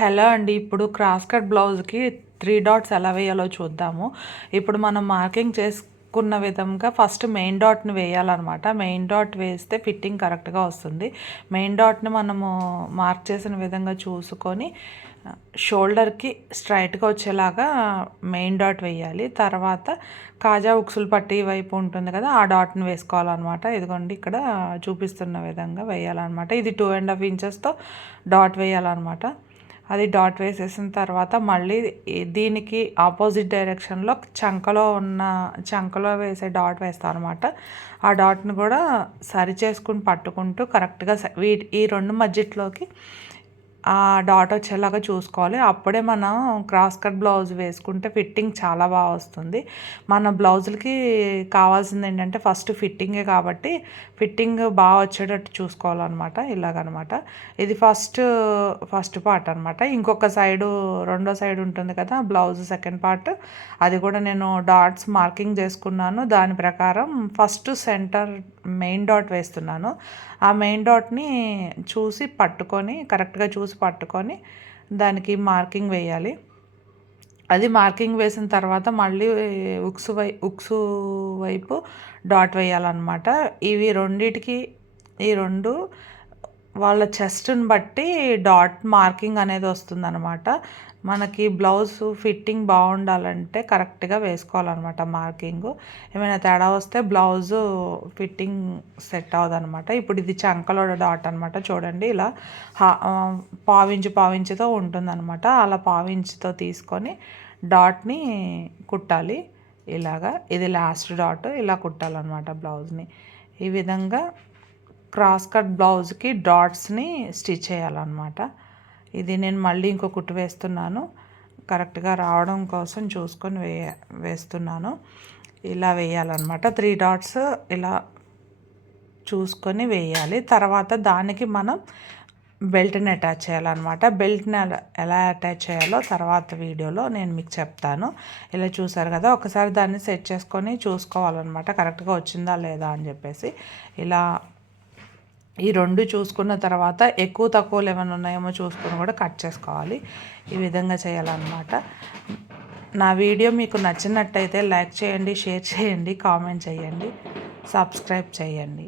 Hello అండి. ఇప్పుడు cross cut బ్లౌజ్‌కి 3 డాట్స్ ఎలా వేయాలో చూద్దాము. ఇప్పుడు మనం మార్కింగ్ చేసుకున్న విధంగా ఫస్ట్ మెయిన్ డాట్‌ని వేయాలనమాట. మెయిన్ డాట్ వేస్తే ఫిట్టింగ్ కరెక్ట్‌గా వస్తుంది. మెయిన్ డాట్‌ని మనము మార్క్ చేసిన విధంగా చూసుకొని షోల్డర్‌కి స్ట్రైట్‌గా వచ్చేలాగా మెయిన్ డాట్ వేయాలి. తర్వాత కాజా ఉక్సులు పట్టీ వైపు ఉంటుంది కదా, ఆ డాట్‌ని వేసుకోవాలనమాట. ఇదిగోండి ఇక్కడ చూపిస్తున్న విధంగా వేయాలనమాట. ఇది 2.5 ఇంచెస్‌తో డాట్ వేయాలనమాట. అది డాట్ వేసేసిన తర్వాత మళ్ళీ దీనికి ఆపోజిట్ డైరెక్షన్లో చంకలో వేసే డాట్ వేస్తాను అనమాట. ఆ డాట్ని కూడా సరి చేసుకుని పట్టుకుంటూ కరెక్ట్గా ఈ రెండు మధ్యలోకి ఆ డాట్ వచ్చేలాగా చూసుకోవాలి. అప్పుడే మనం క్రాస్ కట్ బ్లౌజ్ వేసుకుంటే ఫిట్టింగ్ చాలా బాగా వస్తుంది. మన బ్లౌజులకి కావాల్సింది ఏంటంటే ఫస్ట్ ఫిట్టింగే కాబట్టి ఫిట్టింగ్ బాగా వచ్చేటట్టు చూసుకోవాలన్నమాట. ఇలాగనమాట. ఇది ఫస్ట్ పార్ట్ అనమాట. ఇంకొక సైడు రెండో సైడ్ ఉంటుంది కదా బ్లౌజ్ సెకండ్ పార్ట్, అది కూడా నేను డాట్స్ మార్కింగ్ చేసుకున్నాను. దాని ప్రకారం ఫస్ట్ సెంటర్ మెయిన్ డాట్ వేస్తున్నాను. ఆ మెయిన్ డాట్ని కరెక్ట్గా చూసి పట్టుకొని దానికి మార్కింగ్ వేయాలి. అది మార్కింగ్ వేసిన తర్వాత మళ్ళీ ఉక్సు వైపు డాట్ వేయాలన్నమాట. ఈ రెండు వాళ్ళ చెస్ట్ని బట్టి డాట్ మార్కింగ్ అనేది వస్తుందన్నమాట. మనకి బ్లౌజ్ ఫిట్టింగ్ బాగుండాలంటే కరెక్ట్గా వేసుకోవాలన్నమాట మార్కింగు. ఏమైనా తేడా వస్తే బ్లౌజు ఫిట్టింగ్ సెట్ అవ్వదన్నమాట. ఇప్పుడు ఇది చంకలో డాట్ అనమాట. చూడండి ఇలా పావించుతో ఉంటుందన్నమాట. అలా పావించుతో తీసుకొని డాట్ని కుట్టాలి. ఇలాగా ఇది లాస్ట్ డాట్, ఇలా కుట్టాలన్నమాట బ్లౌజ్ని. ఈ విధంగా క్రాస్ కట్ బ్లౌజ్కి డాట్స్ని స్టిచ్ చేయాలన్నమాట. ఇది నేను మళ్ళీ ఇంకో కుట్టు వేస్తున్నాను. కరెక్ట్గా రావడం కోసం చూసుకొని వేస్తున్నాను. ఇలా వేయాలన్నమాట. 3 డాట్స్ ఇలా చూసుకొని వేయాలి. తర్వాత దానికి మనం బెల్ట్ని అటాచ్ చేయాలన్నమాట. బెల్ట్ని ఎలా అటాచ్ చేయాలో తర్వాత వీడియోలో నేను మీకు చెప్తాను. ఇలా చూసారు కదా, ఒకసారి దాన్ని సెట్ చేసుకొని చూసుకోవాలన్నమాట కరెక్ట్గా వచ్చిందా లేదా అని చెప్పేసి. ఇలా ఈ రెండు చూసుకున్న తర్వాత ఎక్కువ తక్కువలు ఏమైనా ఉన్నాయేమో చూసుకొని కూడా కట్ చేసుకోవాలి. ఈ విధంగా చేయాలన్నమాట. నా వీడియో మీకు నచ్చినట్టయితే లైక్ చేయండి, షేర్ చేయండి, కామెంట్ చేయండి, సబ్స్క్రైబ్ చేయండి.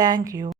Thank you.